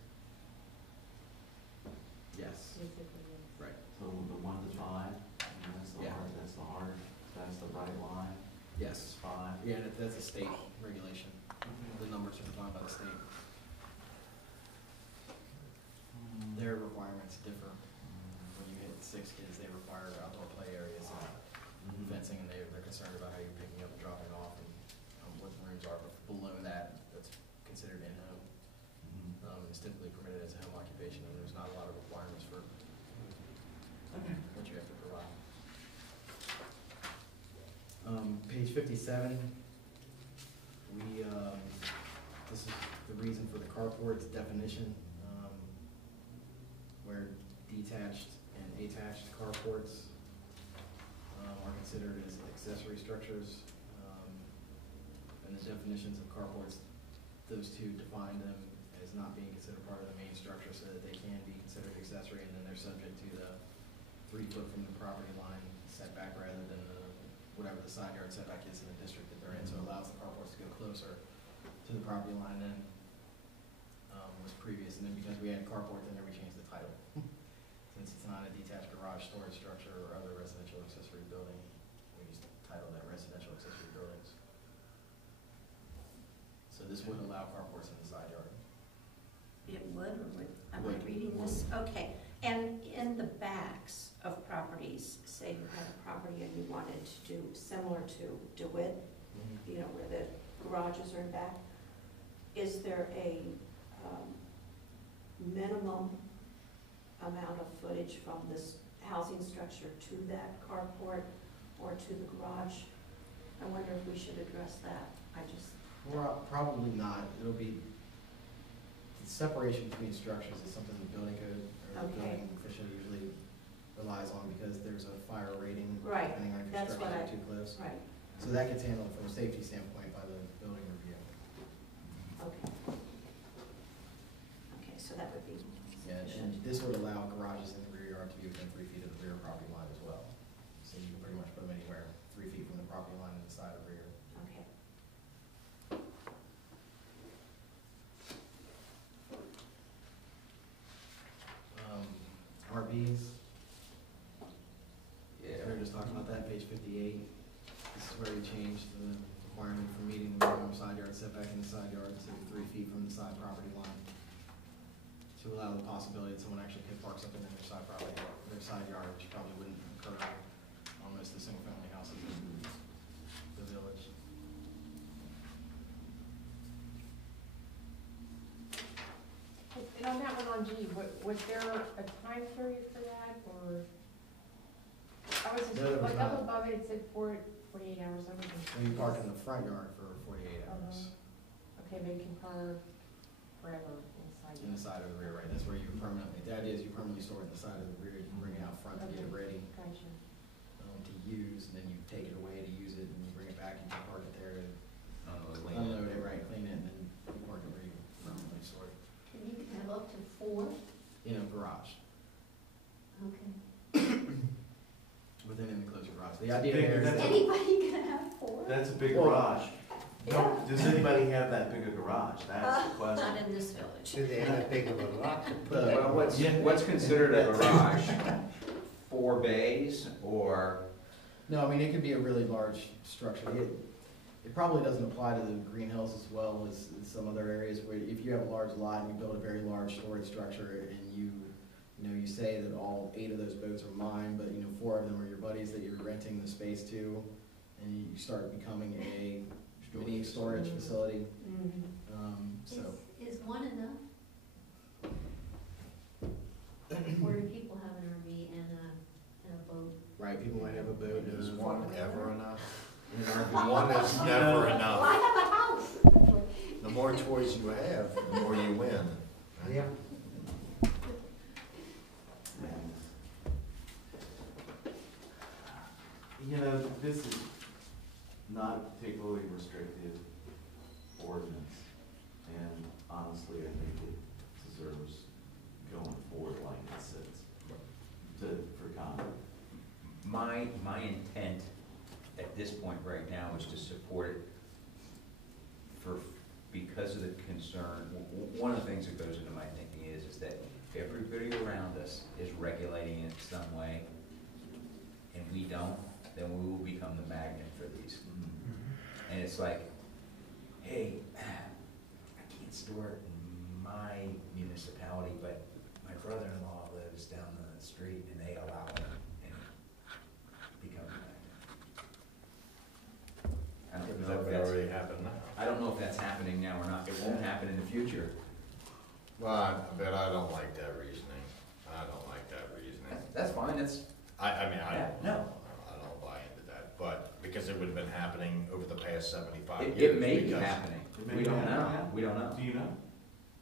Yes. Right. so the 1 to 5, and that's the Yeah. hard, that's the right line, Yes. 5. Yeah, and that's a state regulation. The numbers are defined by the state. Their requirements differ. When you hit 6 kids, they require outdoor play areas and fencing, and they're concerned about how you're picking up and dropping off and what the rooms are. But below that, that's considered in-home. It's typically permitted as a home occupation, and there's not a lot of requirements for what you have to provide. Page 57, We, this is the reason for the carport's definition, where detached and attached carports are considered as accessory structures. And the definitions of carports, those two define them as not being considered part of the main structure so that they can be considered accessory, and then they're subject to the 3 foot from the property line setback rather than whatever the side yard setback is in the district that they're in. So it allows the carports to go closer to the property line than was previous. And then because we had carport, then we changed the title. Since it's not a detached garage, storage structure, or other residential accessory building, we just titled that residential accessory buildings. So this would allow carports in the side yard. It would, or would, am I Would. reading this? Okay, and in the backs of properties, say you had a property and you wanted to do similar to DeWitt, you know, where the garages are in back, is there a minimum amount of footage from this housing structure to that carport or to the garage? I wonder if we should address that. Probably not. It'll be, the separation between structures is something the building code or the Okay. building official usually relies on because there's a fire rating. Right, Depending on if your that's what structures are too close. Right, So that gets handled from a safety standpoint by the building review. okay. Okay, so that would be Yeah, and sufficient. this would allow garages in the rear yard to be within 3 feet of the rear property line as well. So you can pretty much put them anywhere 3 feet from the property line and the side or rear. Okay. RVs, Yeah. we were just talking about that, page 58. This is where we changed the requirement for meeting the minimum side yard setback in the side yard to 3 feet from the side property line, to allow the possibility that someone actually could park something in their side property, their side yard, which probably wouldn't occur on most of the single-family houses in the village. And on that one on G, was there a time period for that, or? I was just, No, there was like, not. up above it, it said 48 hours, I wasn't. When you park in the front yard for 48 hours, Okay, they can park forever inside. in the side or the rear, right, that's where you permanently, the idea is you permanently store it in the side or the rear, you can bring it out front to get it ready Gotcha. to use, and then you take it away to use it, and you bring it back, you can park it there, and unload it, right, clean it, and then you park it where you permanently store it, And you can have up to 4? in a garage, Okay. within an enclosed garage. The idea Big, there is that's that, Anybody can have 4? That's a big Well, garage. Does anybody have that big a garage? That's the question. Not in this village. Do they have big of a lot to put But- that? Well, what's considered a garage? 4 bays or? no, I mean, it could be a really large structure. It probably doesn't apply to the Greenhills as well as some other areas where if you have a large lot and you build a very large storage structure and you say that all 8 of those boats are mine, but 4 of them are your buddies that you're renting the space to, and you start becoming a mini storage facility, so. Is 1 enough? Or do people have an RV and a boat? Right, people might have a boat. Is and one ever enough? an RV. One is never Well, enough. I have a house. The more toys you have, the more you win. Yeah. This is not a particularly restrictive ordinance, and honestly, I think it deserves going forward like it sits, for comment. My intent at this point right now is to support it because of the concern. One of the things that goes into my thinking is that everybody around us is regulating it some way, and we don't, then we will become the magnet for these. And it's like, hey, I can't store it in my municipality, but my brother-in-law lives down the street and they allow it, and become a magnet. I don't know if that's, already happened now. I don't know if that's happening now or not. It won't happen in the future. Well, I don't like that reasoning. I don't like that reasoning. That's fine, that's, I mean, Yeah, no. I don't buy into that, but because it would have been happening over the past 75 It years. may be because- happening. It may We be don't know. happening. We don't know. Do you know?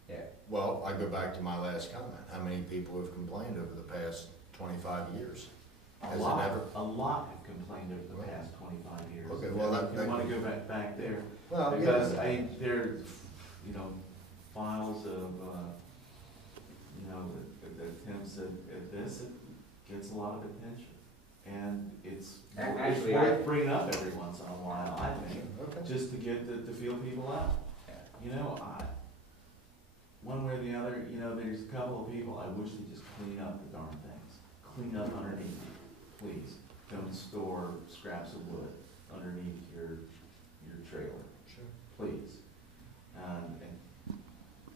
Yeah. Well, I go back to my last comment. How many people have complained over the past 25 years? Has it ever? A lot have complained over the past 25 years. Okay, well, that- If you wanna go back there, Well, because there, you know, files of, you know, that Tim said, it gets a lot of attention. And it's Actually, worth bringing up every once in a while, I think, Okay. just to get to feel people out. Yeah. You know, one way or the other, you know, there's a couple of people, I wish they'd just clean up the darn things. Clean up underneath, please. Don't store scraps of wood underneath your trailer, Sure. please.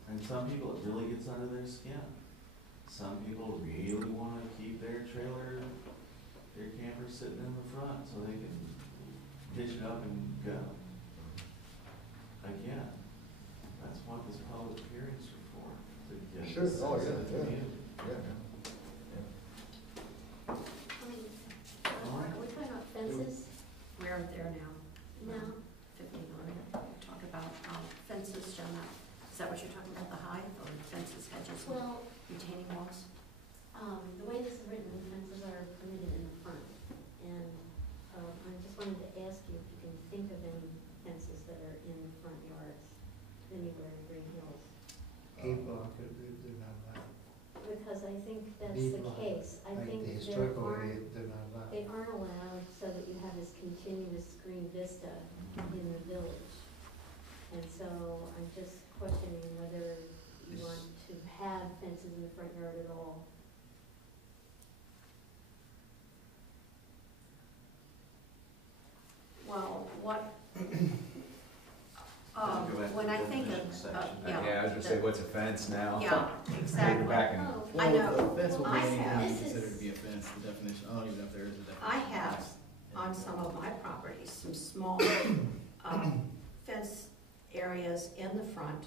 And some people, it really gets under their skin. Some people really wanna keep their trailer, their camper sitting in the front so they can hitch it up and go. Again, that's what this public hearings are for, to get Sure. the sense Oh, of yeah, the yeah. community. All right. Are we talking about fences We're there now. now? 59. Talk about fences, Jenna. Is that what you're talking about, the height or fences, hedges, Well, retaining walls? the way this is written, fences are permitted in the front. And I just wanted to ask you if you can think of any fences that are in the front yards anywhere in Greenhills. A-block, they're not allowed. Because I think that's B the block. case. I Like think the there historical area, aren't, they're not allowed. they aren't allowed so that you have this continuous green vista in the village. And so I'm just questioning whether you want to have fences in the front yard at all. Well, what, Go back to when the I think definition of, section. yeah. Yeah, I was gonna say, what's a fence now? Yeah, exactly. Go back and- Oh, I know. Well, fence will I be anything have- you This consider is- to be a fence, the definition, I don't even know if there is a definition. I have on some of my properties, some small fence areas in the front,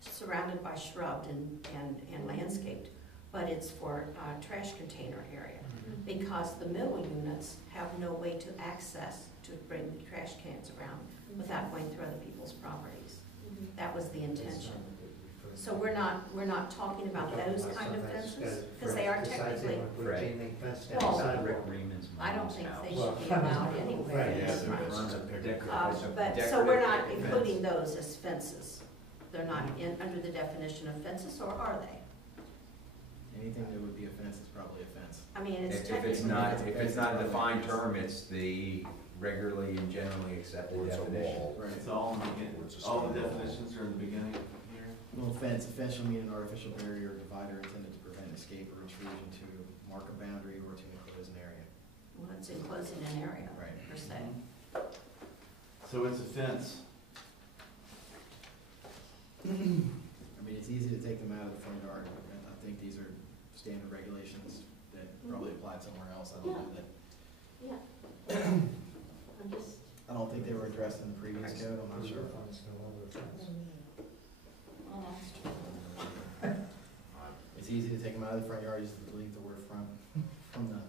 surrounded by shrubs and landscaped, but it's for trash container area, because the middle units have no way to access to bring the trash cans around without going through other people's properties. Mhm. That was the That's intention. not what they refer to. So we're not talking about We're talking those about kind of something that's fences, got because they are besides technically, want to put a chain link fence down Well, the sidewalk. Rick Reeman's I don't mom's think house. they should be allowed anywhere Right, in yeah, the so front. this is a picture. But, so we're not including those as fences. They're not in, under the definition of fences, or are they? Anything that would be a fence is probably a fence. I mean, it's If technically. if it's not a defined term, it's the regularly and generally accepted Or it's a definition. wall. Right. It's all in the beginning, It's a all the stone wall. definitions are in the beginning here. Well, fence shall mean an artificial barrier or divider intended to prevent escape or intrusion to mark a boundary or to enclose an area. Well, it's enclosing an area, Right. per se. So it's a fence. I mean, it's easy to take them out of the front yard. I think these are standard regulations that probably applied somewhere else. I don't know that, Yeah. I'm just, I don't think they were addressed in the previous code, I'm not sure. Reserve funds no longer a fence. It's easy to take them out of the front yard, just delete the word front from the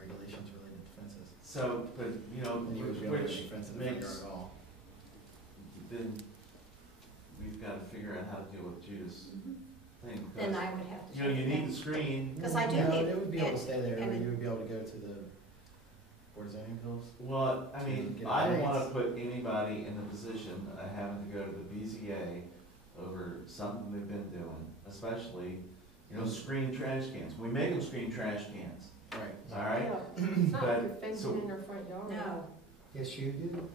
regulations related to fences. So, but, you know, And you would be able to which make fence in the front makes, yard at all. then we've got to figure out how to deal with Judith's thing. Then because, I would have to. You know, you need the screen. Because I do No, need- they would be able to and- stay there, and- you would be able to go to the Board of Zoning Appeals. Well, I mean, Get a I don't want to variance. put anybody in the position of having to go to the BZA over something they've been doing, especially, you know, screen trash cans. We make them screen trash cans, Right. all right? It's not like you're But- fencing so- in her front yard. No, Yes, you do.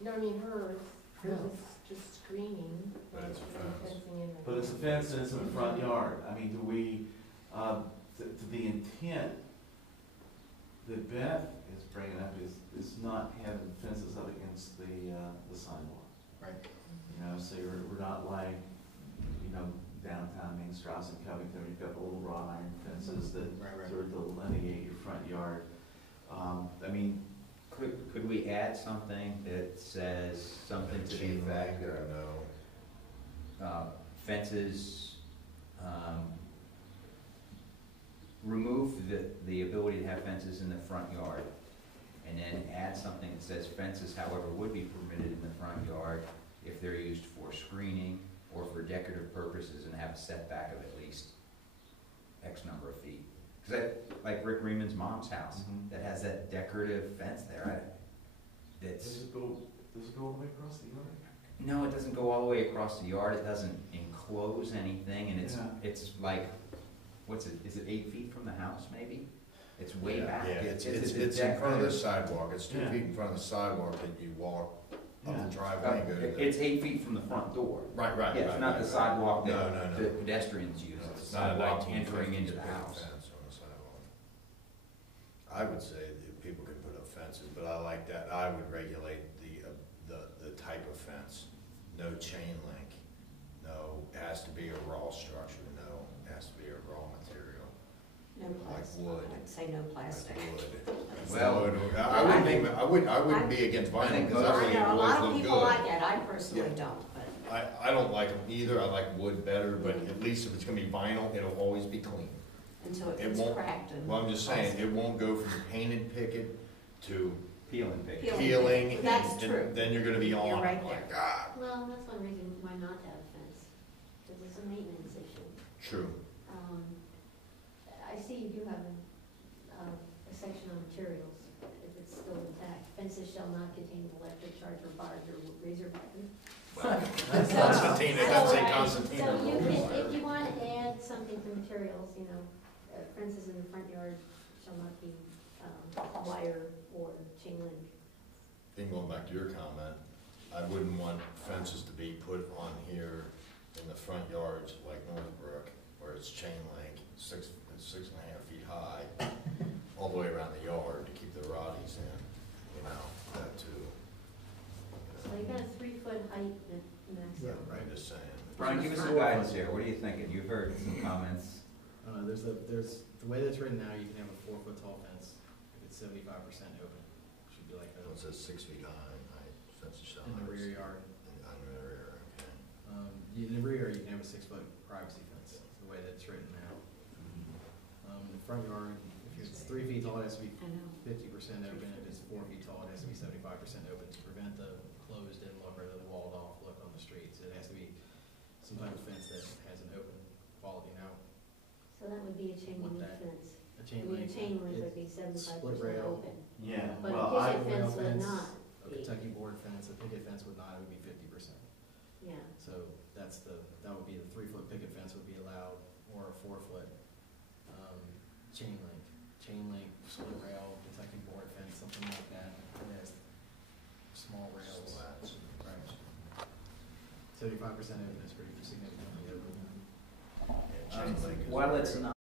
No, I mean hers, hers No. is just screening. But it's a and fence. fencing in her. But it's a fence and it's in the front yard. I mean, do we, to the intent that Beth is bringing up is not having fences up against the sidewalk. Right. You know, so we're not like, you know, downtown Main Strasse and Covington, you've got the little wrought iron fences that Right, sort of delineate your front yard. I mean, Could we add something that says something to the Chain effect link, of no. fences, remove the ability to have fences in the front yard, and then add something that says fences, however, would be permitted in the front yard if they're used for screening or for decorative purposes, and have a setback of at least X number of feet. Cause like Rick Reeman's mom's house, Mhm. that has that decorative fence there, Does it go all the way across the yard? no, it doesn't go all the way across the yard, it doesn't enclose anything, and Yeah. it's like, what's it, is it 8 feet from the house, maybe? It's way back. Yeah, It's it's a in front of the decorative- sidewalk, it's 2 Yeah. feet in front of the sidewalk, and you walk up Yeah. the driveway and go to the. It's 8 feet from the front door. Right, right. Yeah, it's right, not right, the right. sidewalk No, that no, the no. pedestrians use, No, it's it's the not a sidewalk 1950s entering into the picket house. fence on the sidewalk. I would say that people can put up fences, but I like that, I would regulate the type of fence. No chain link, no, it has to be a raw structure, no, it has to be a raw material, No like plastic. wood. I'd say no plastic. like wood. Well, Wood. I wouldn't be against I vinyl, think because those I I think know, a wood lot of look people good. like it, I personally Yeah. don't, but. I don't like them either, I like wood better, but at least if it's gonna be vinyl, it'll always be clean. Until it It gets won't- cracked and. Well, I'm just saying, it won't go from painted picket to Peel and pick. Peel. peeling, That's and true. then you're gonna be You're on, right like, there. ah, Well, that's one reason why not to have a fence, because it's a maintenance issue. true. I see you do have a section on materials, if it's still intact. Fences shall not contain electric charger bars or razor wire. Constantine, it doesn't say Constantine. So you on can, it. if you want to add something to materials, you know, fences in the front yard shall not be wire or chain link. Then going back to your comment, I wouldn't want fences to be put on here in the front yards like Northbrook, where it's chain link, it's 6.5 feet high, all the way around the yard to keep the rotties in, you know, that too. So you got a 3-foot height maximum. Right, just saying. Brian, give us some guidance here, what are you thinking? You've heard some comments. There's the way that's written now, you can have a 4-foot tall fence, if it's 75% open, should be like It that. says 6 feet high, fences shall In not. the rear yard. On the rear, okay. In the rear yard, you can have a 6-foot privacy fence, the way that's written now. In the front yard, if it's 3 feet tall, it has to be I know. 50% open, if it's 4 feet tall, it has to be 75% open to prevent the closed-in look or the walled-off look on the streets. It has to be some type of fence that has an open quality. Now, So that would be a chain Want link that. fence. a I chain mean, link. a chain link would be split 75% rail. open. Yeah, But a well, picket fence would not A be, Kentucky board fence, a picket fence would not, it would be 50%. yeah. So that would be the 3-foot picket fence would be allowed, or a 4-foot, chain link, split rail, Kentucky board fence, something like that, that has small rails. Slats. Right. 75% open is pretty significantly open. Yeah, chain link is Well, very- it's not.